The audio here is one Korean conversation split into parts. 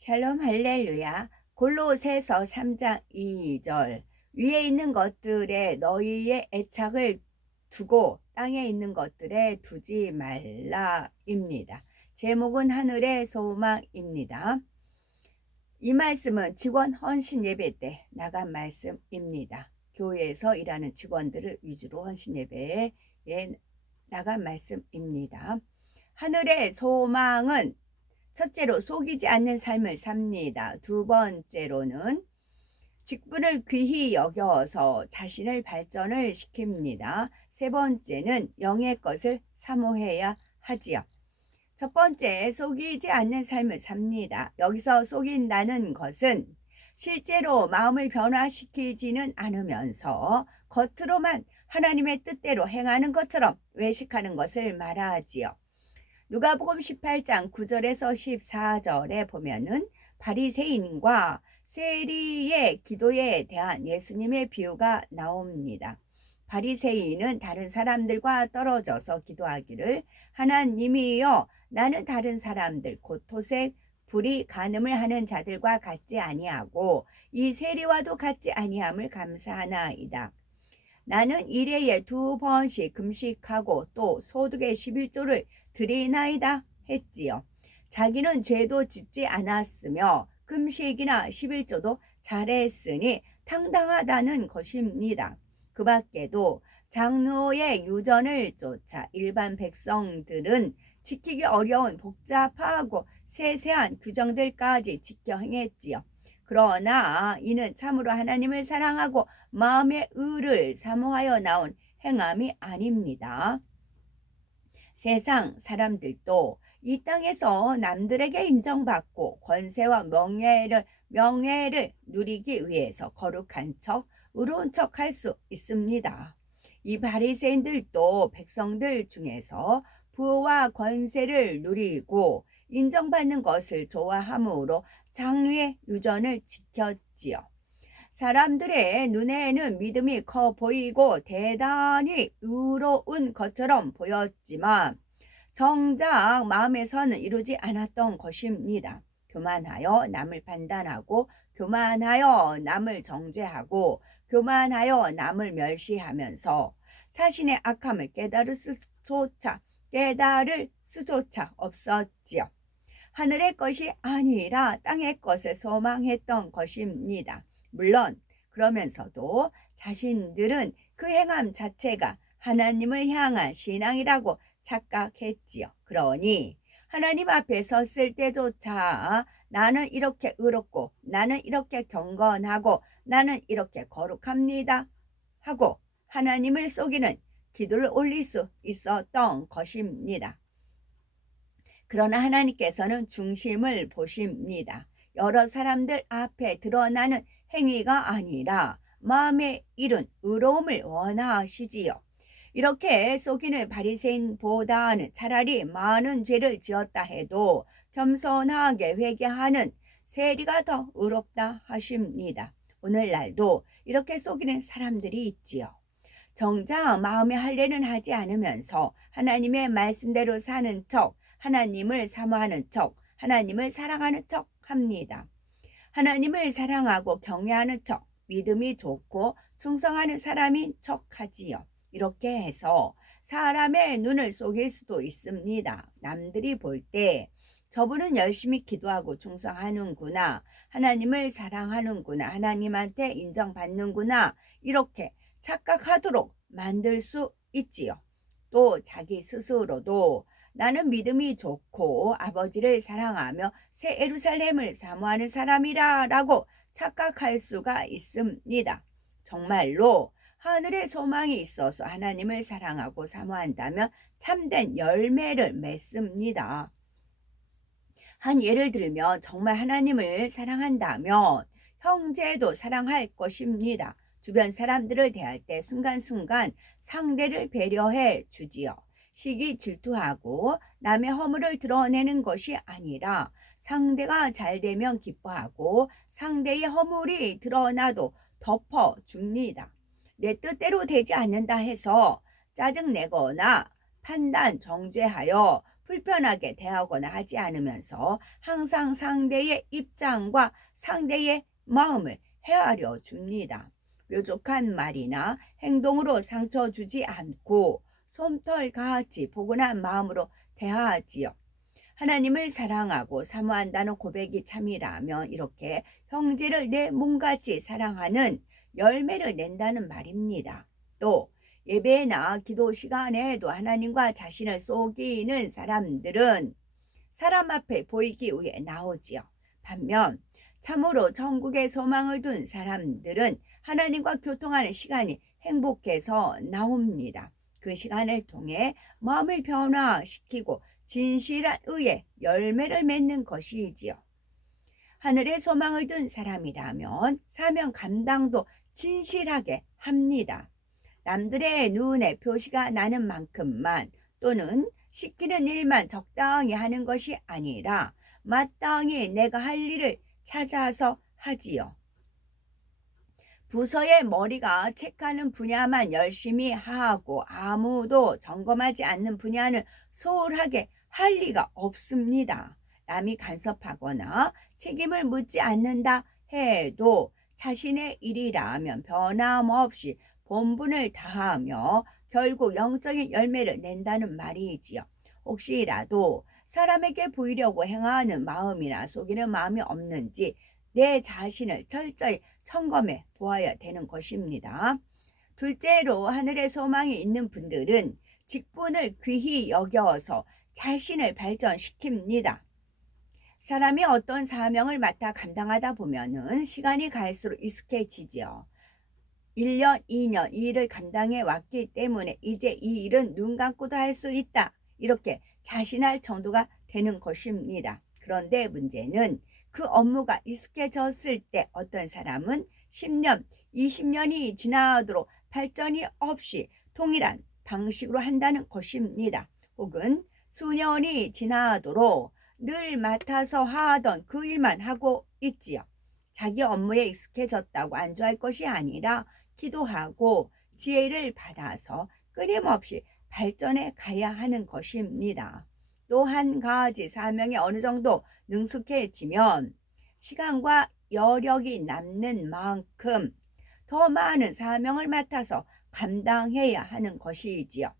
샬롬 할렐루야. 골로새서 3장 2절. 위에 있는 것들에 너희의 애착을 두고 땅에 있는 것들에 두지 말라입니다. 제목은 하늘의 소망입니다. 이 말씀은 직원 헌신 예배 때 나간 말씀입니다. 교회에서 일하는 직원들을 위주로 헌신 예배에 나간 말씀입니다. 하늘의 소망은 첫째로 속이지 않는 삶을 삽니다. 두 번째로는 직분을 귀히 여겨서 자신을 발전을 시킵니다. 세 번째는 영의 것을 사모해야 하지요. 첫 번째, 속이지 않는 삶을 삽니다. 여기서 속인다는 것은 실제로 마음을 변화시키지는 않으면서 겉으로만 하나님의 뜻대로 행하는 것처럼 외식하는 것을 말하지요. 누가복음 18장 9절에서 14절에 보면은 바리새인과 세리의 기도에 대한 예수님의 비유가 나옵니다. 바리새인은 다른 사람들과 떨어져서 기도하기를 하나님이여 나는 다른 사람들 곧 토색, 불의, 간음을 하는 자들과 같지 아니하고 이 세리와도 같지 아니함을 감사하나이다. 나는 일해에 2번씩 금식하고 또 소득의 11조를 드리나이다 했지요. 자기는 죄도 짓지 않았으며 금식이나 11조도 잘했으니 당당하다는 것입니다. 그 밖에도 장로의 유전을 쫓아 일반 백성들은 지키기 어려운 복잡하고 세세한 규정들까지 지켜 행했지요. 그러나 이는 참으로 하나님을 사랑하고 마음의 의를 사모하여 나온 행함이 아닙니다. 세상 사람들도 이 땅에서 남들에게 인정받고 권세와 명예를 누리기 위해서 거룩한 척, 의로운 척 할 수 있습니다. 이 바리새인들도 백성들 중에서 부와 권세를 누리고 인정받는 것을 좋아함으로 장로의 유전을 지켰지요. 사람들의 눈에는 믿음이 커 보이고 대단히 의로운 것처럼 보였지만 정작 마음에서는 이루지 않았던 것입니다. 교만하여 남을 판단하고 교만하여 남을 정죄하고 교만하여 남을 멸시하면서 자신의 악함을 깨달을 수조차 없었지요. 하늘의 것이 아니라 땅의 것을 소망했던 것입니다. 물론 그러면서도 자신들은 그 행함 자체가 하나님을 향한 신앙이라고 착각했지요. 그러니 하나님 앞에 섰을 때조차 나는 이렇게 의롭고 나는 이렇게 경건하고 나는 이렇게 거룩합니다 하고 하나님을 속이는 기도를 올릴 수 있었던 것입니다. 그러나 하나님께서는 중심을 보십니다. 여러 사람들 앞에 드러나는 행위가 아니라 마음에 이룬 의로움을 원하시지요. 이렇게 속이는 바리새인보다는 차라리 많은 죄를 지었다 해도 겸손하게 회개하는 세리가 더 의롭다 하십니다. 오늘날도 이렇게 속이는 사람들이 있지요. 정작 마음의 할례는 하지 않으면서 하나님의 말씀대로 사는 척, 하나님을 사모하는 척, 하나님을 사랑하는 척 합니다. 하나님을 사랑하고 경외하는 척, 믿음이 좋고 충성하는 사람인 척 하지요. 이렇게 해서 사람의 눈을 속일 수도 있습니다. 남들이 볼 때 저분은 열심히 기도하고 충성하는구나, 하나님을 사랑하는구나, 하나님한테 인정받는구나 이렇게 착각하도록 만들 수 있지요. 또 자기 스스로도 나는 믿음이 좋고 아버지를 사랑하며 새 예루살렘을 사모하는 사람이라 라고 착각할 수가 있습니다. 정말로 하늘의 소망이 있어서 하나님을 사랑하고 사모한다면 참된 열매를 맺습니다. 한 예를 들면 정말 하나님을 사랑한다면 형제도 사랑할 것입니다. 주변 사람들을 대할 때 순간순간 상대를 배려해 주지요. 시기 질투하고 남의 허물을 드러내는 것이 아니라 상대가 잘 되면 기뻐하고 상대의 허물이 드러나도 덮어줍니다. 내 뜻대로 되지 않는다 해서 짜증내거나 판단 정죄하여 불편하게 대하거나 하지 않으면서 항상 상대의 입장과 상대의 마음을 헤아려 줍니다. 뾰족한 말이나 행동으로 상처 주지 않고 솜털같이 포근한 마음으로 대하지요. 하나님을 사랑하고 사모한다는 고백이 참이라면 이렇게 형제를 내 몸같이 사랑하는 열매를 낸다는 말입니다. 또 예배나 기도 시간에도 하나님과 자신을 속이는 사람들은 사람 앞에 보이기 위해 나오지요. 반면 참으로 천국의 소망을 둔 사람들은 하나님과 교통하는 시간이 행복해서 나옵니다. 그 시간을 통해 마음을 변화시키고 진실한 의의 열매를 맺는 것이지요. 하늘에 소망을 둔 사람이라면 사명 감당도 진실하게 합니다. 남들의 눈에 표시가 나는 만큼만 또는 시키는 일만 적당히 하는 것이 아니라 마땅히 내가 할 일을 찾아서 하지요. 부서의 머리가 체크하는 분야만 열심히 하고 아무도 점검하지 않는 분야는 소홀하게 할 리가 없습니다. 남이 간섭하거나 책임을 묻지 않는다 해도 자신의 일이라면 변함없이 본분을 다하며 결국 영적인 열매를 낸다는 말이지요. 혹시라도 사람에게 보이려고 행하는 마음이나 속이는 마음이 없는지 내 자신을 철저히 점검해 보아야 되는 것입니다. 둘째로 하늘의 소망이 있는 분들은 직분을 귀히 여겨서 자신을 발전시킵니다. 사람이 어떤 사명을 맡아 감당하다 보면은 시간이 갈수록 익숙해지죠. 1년, 2년 이 일을 감당해 왔기 때문에 이제 이 일은 눈 감고도 할 수 있다. 이렇게 자신할 정도가 되는 것입니다. 그런데 문제는 그 업무가 익숙해졌을 때 어떤 사람은 10년, 20년이 지나도록 발전이 없이 동일한 방식으로 한다는 것입니다. 혹은 수년이 지나도록 늘 맡아서 하던 그 일만 하고 있지요. 자기 업무에 익숙해졌다고 안주할 것이 아니라 기도하고 지혜를 받아서 끊임없이 발전해 가야 하는 것입니다. 또 한 가지 사명에 어느 정도 능숙해지면 시간과 여력이 남는 만큼 더 많은 사명을 맡아서 감당해야 하는 것이지요.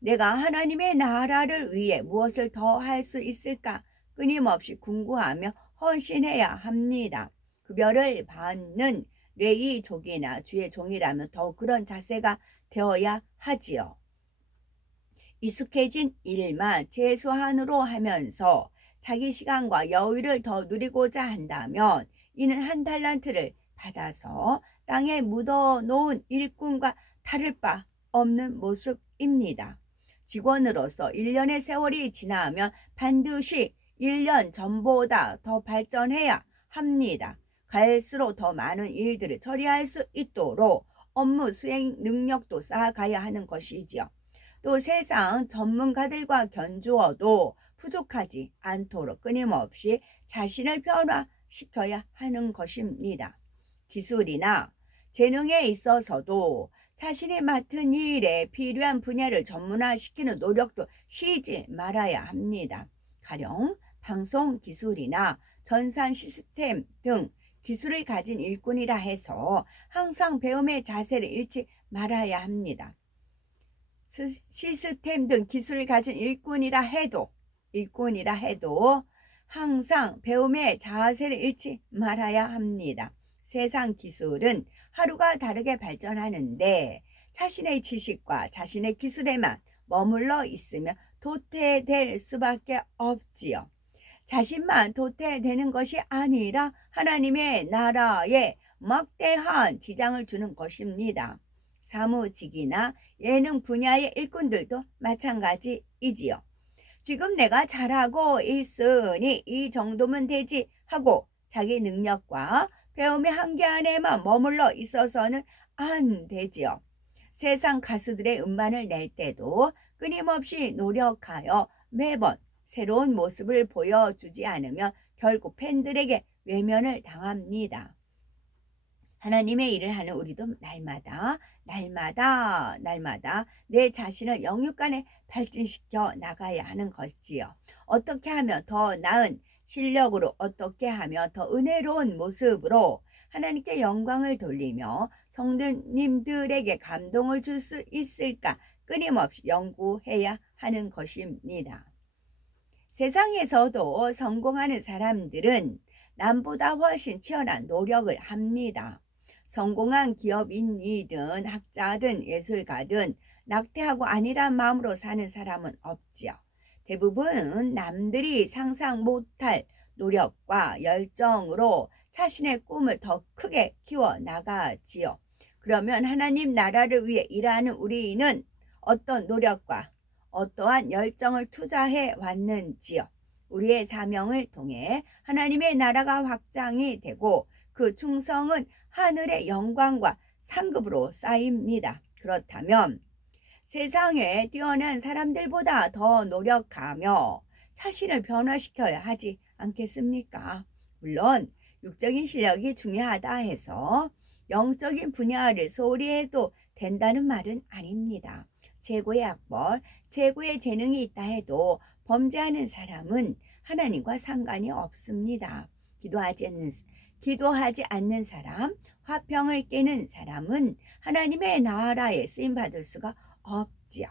내가 하나님의 나라를 위해 무엇을 더 할 수 있을까 끊임없이 궁구하며 헌신해야 합니다. 급여를 받는 레위족이나 주의 종이라면 더욱 그런 자세가 되어야 하지요. 익숙해진 일만 최소한으로 하면서 자기 시간과 여유를 더 누리고자 한다면 이는 한 달란트를 받아서 땅에 묻어놓은 일꾼과 다를 바 없는 모습입니다. 직원으로서 1년의 세월이 지나면 반드시 1년 전보다 더 발전해야 합니다. 갈수록 더 많은 일들을 처리할 수 있도록 업무 수행 능력도 쌓아가야 하는 것이지요. 또 세상 전문가들과 견주어도 부족하지 않도록 끊임없이 자신을 변화시켜야 하는 것입니다. 기술이나 재능에 있어서도 자신이 맡은 일에 필요한 분야를 전문화시키는 노력도 쉬지 말아야 합니다. 가령 방송 기술이나 전산 시스템 등 기술을 가진 일꾼이라 해서 항상 배움의 자세를 잃지 말아야 합니다. 시스템 등 기술을 가진 일꾼이라 해도 항상 배움의 자세를 잃지 말아야 합니다. 세상 기술은 하루가 다르게 발전하는데 자신의 지식과 자신의 기술에만 머물러 있으면 도태될 수밖에 없지요. 자신만 도태되는 것이 아니라 하나님의 나라에 막대한 지장을 주는 것입니다. 사무직이나 예능 분야의 일꾼들도 마찬가지이지요. 지금 내가 잘하고 있으니 이 정도면 되지 하고 자기 능력과 배움의 한계 안에만 머물러 있어서는 안 되지요. 세상 가수들의 음반을 낼 때도 끊임없이 노력하여 매번 새로운 모습을 보여주지 않으면 결국 팬들에게 외면을 당합니다. 하나님의 일을 하는 우리도 날마다 내 자신을 영육간에 발전시켜 나가야 하는 것이지요. 어떻게 하면 더 나은 실력으로, 어떻게 하면 더 은혜로운 모습으로 하나님께 영광을 돌리며 성도님들에게 감동을 줄 수 있을까 끊임없이 연구해야 하는 것입니다. 세상에서도 성공하는 사람들은 남보다 훨씬 치열한 노력을 합니다. 성공한 기업인이든 학자든 예술가든 낙태하고 안일한 마음으로 사는 사람은 없지요. 대부분 남들이 상상 못할 노력과 열정으로 자신의 꿈을 더 크게 키워 나가지요. 그러면 하나님 나라를 위해 일하는 우리는 어떤 노력과 어떠한 열정을 투자해 왔는지요. 우리의 사명을 통해 하나님의 나라가 확장이 되고 그 충성은 하늘의 영광과 상급으로 쌓입니다. 그렇다면 세상에 뛰어난 사람들보다 더 노력하며 자신을 변화시켜야 하지 않겠습니까? 물론 육적인 실력이 중요하다 해서 영적인 분야를 소홀히 해도 된다는 말은 아닙니다. 최고의 학벌, 최고의 재능이 있다 해도 범죄하는 사람은 하나님과 상관이 없습니다. 기도하지 않는 사람, 화평을 깨는 사람은 하나님의 나라에 쓰임받을 수가 없지요.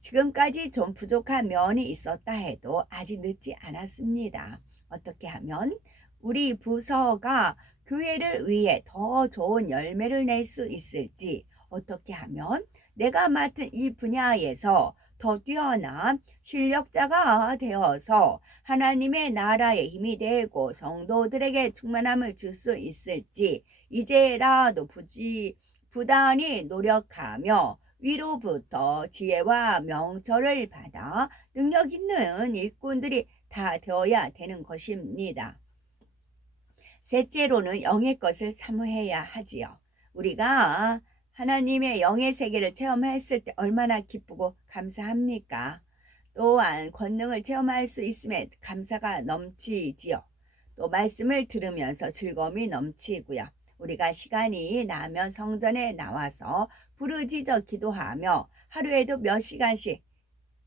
지금까지 좀 부족한 면이 있었다 해도 아직 늦지 않았습니다. 어떻게 하면 우리 부서가 교회를 위해 더 좋은 열매를 낼 수 있을지, 어떻게 하면 내가 맡은 이 분야에서 더 뛰어난 실력자가 되어서 하나님의 나라에 힘이 되고 성도들에게 충만함을 줄 수 있을지 이제라도 부단히 노력하며 위로부터 지혜와 명철을 받아 능력 있는 일꾼들이 다 되어야 되는 것입니다. 셋째로는 영의 것을 사모해야 하지요. 우리가 하나님의 영의 세계를 체험했을 때 얼마나 기쁘고 감사합니까? 또한 권능을 체험할 수 있음에 감사가 넘치지요. 또 말씀을 들으면서 즐거움이 넘치고요. 우리가 시간이 나면 성전에 나와서 부르짖어 기도하며 하루에도 몇 시간씩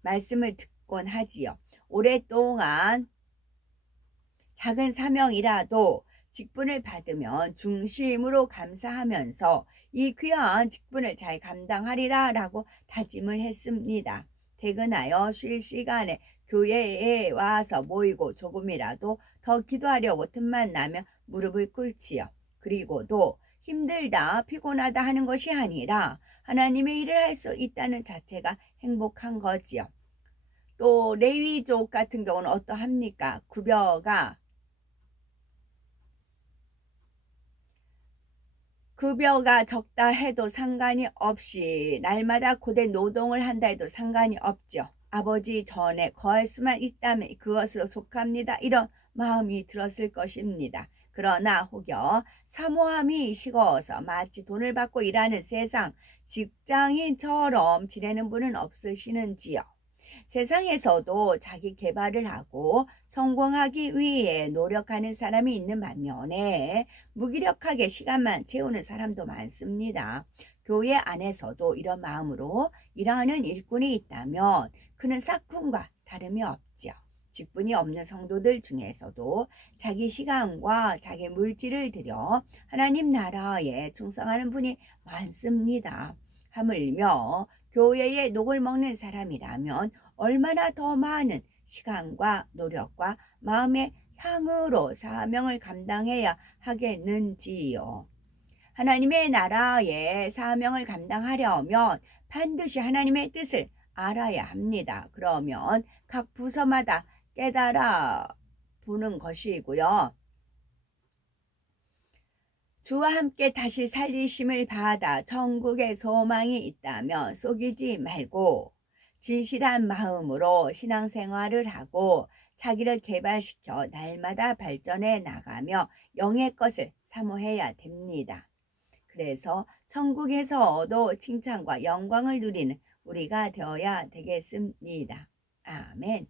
말씀을 듣곤 하지요. 오랫동안 작은 사명이라도 직분을 받으면 중심으로 감사하면서 이 귀한 직분을 잘 감당하리라 라고 다짐을 했습니다. 퇴근하여 쉴 시간에 교회에 와서 모이고 조금이라도 더 기도하려고 틈만 나면 무릎을 꿇지요. 그리고도 힘들다 피곤하다 하는 것이 아니라 하나님의 일을 할 수 있다는 자체가 행복한 거지요. 또 레위족 같은 경우는 어떠합니까? 급여가 적다 해도 상관이 없이 날마다 고된 노동을 한다 해도 상관이 없죠. 아버지 전에 거할 수만 있다면 그것으로 속합니다. 이런 마음이 들었을 것입니다. 그러나 혹여 사모함이 식어서 마치 돈을 받고 일하는 세상 직장인처럼 지내는 분은 없으시는지요? 세상에서도 자기 개발을 하고 성공하기 위해 노력하는 사람이 있는 반면에 무기력하게 시간만 채우는 사람도 많습니다. 교회 안에서도 이런 마음으로 일하는 일꾼이 있다면 그는 싹군과 다름이 없죠. 직분이 없는 성도들 중에서도 자기 시간과 자기 물질을 들여 하나님 나라에 충성하는 분이 많습니다. 하물며 교회에 녹을 먹는 사람이라면 얼마나 더 많은 시간과 노력과 마음의 향으로 사명을 감당해야 하겠는지요. 하나님의 나라의 사명을 감당하려면 반드시 하나님의 뜻을 알아야 합니다. 그러면 각 부서마다 깨달아 보는 것이고요. 주와 함께 다시 살리심을 받아 천국의 소망이 있다면 속이지 말고 진실한 마음으로 신앙생활을 하고 자기를 개발시켜 날마다 발전해 나가며 영의 것을 사모해야 됩니다. 그래서 천국에서도 칭찬과 영광을 누리는 우리가 되어야 되겠습니다. 아멘.